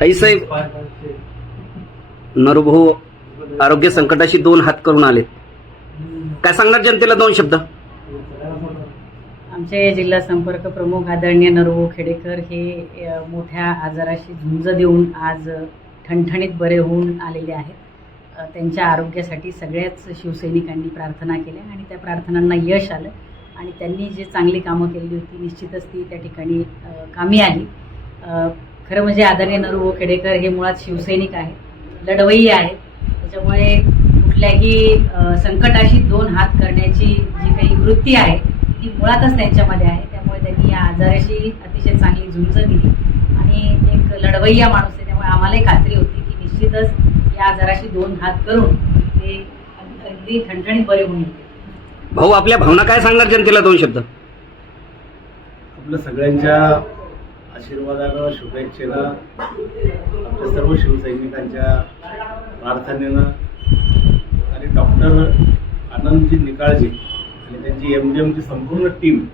ताईसाहेब नरभाऊ आरोग्य संकटाशी दोन हात करून आले काय सांगणार जनतेला दोन शब्द? आमचे जिल्हा संपर्क प्रमुख आदरणीय नरभू खेडेकर हे मोठ्या आजाराशी झुंज देऊन आज ठणठणीत बरे होऊन आलेले आहेत. त्यांच्या आरोग्यासाठी सगळ्याच शिवसैनिकांनी प्रार्थना केल्या आणि त्या प्रार्थनांना यश आलं. आणि त्यांनी जे चांगली कामं केली होती निश्चितच ती त्या ठिकाणी कामी आली. खरं म्हणजे आदरणीय नरवो खेडेकर हे मुळात शिवसैनिक आहेत. लढवई आहेत. त्याच्यामुळे कुठल्याही संकटाशी दोन हात करण्याची जी काही वृत्ती आहे ती मुळातच त्यांच्यामध्ये आहे. त्यामुळे त्यांनी या आजाराशी अतिशय चांगली झुंज दिली. आणि एक लढवय्या माणूस आहे. त्यामुळे आम्हालाही खात्री होती की निश्चितच या आजाराशी दोन हात करून ते अगदी ठणठणीत बरे होऊन भाऊ आपल्या भावना काय सांगणार जनतेला दोन शब्द? आपल्या सगळ्यांच्या आशीर्वादानं शुभेच्छेनं आपल्या सर्व शिवसैनिकांच्या प्रार्थनेनं आणि डॉक्टर आनंदजी निकाळजी आणि त्यांची एम डी एमची संपूर्ण टीम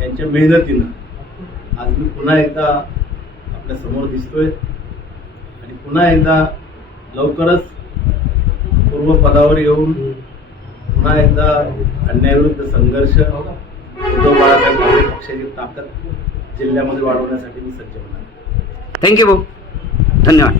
यांच्या मेहनतीनं आज मी पुन्हा एकदा आपल्यासमोर दिसतोय. आणि पुन्हा एकदा लवकरच पूर्वपदावर येऊन पुन्हा एकदा अन्यायाविरुद्ध संघर्ष उद्धव बाळासाहेब ठाकरे पक्षाची ताकद जिल्ह्यामध्ये वाढवण्यासाठी मी सज्ज होणार. थँक्यू भाऊ. धन्यवाद.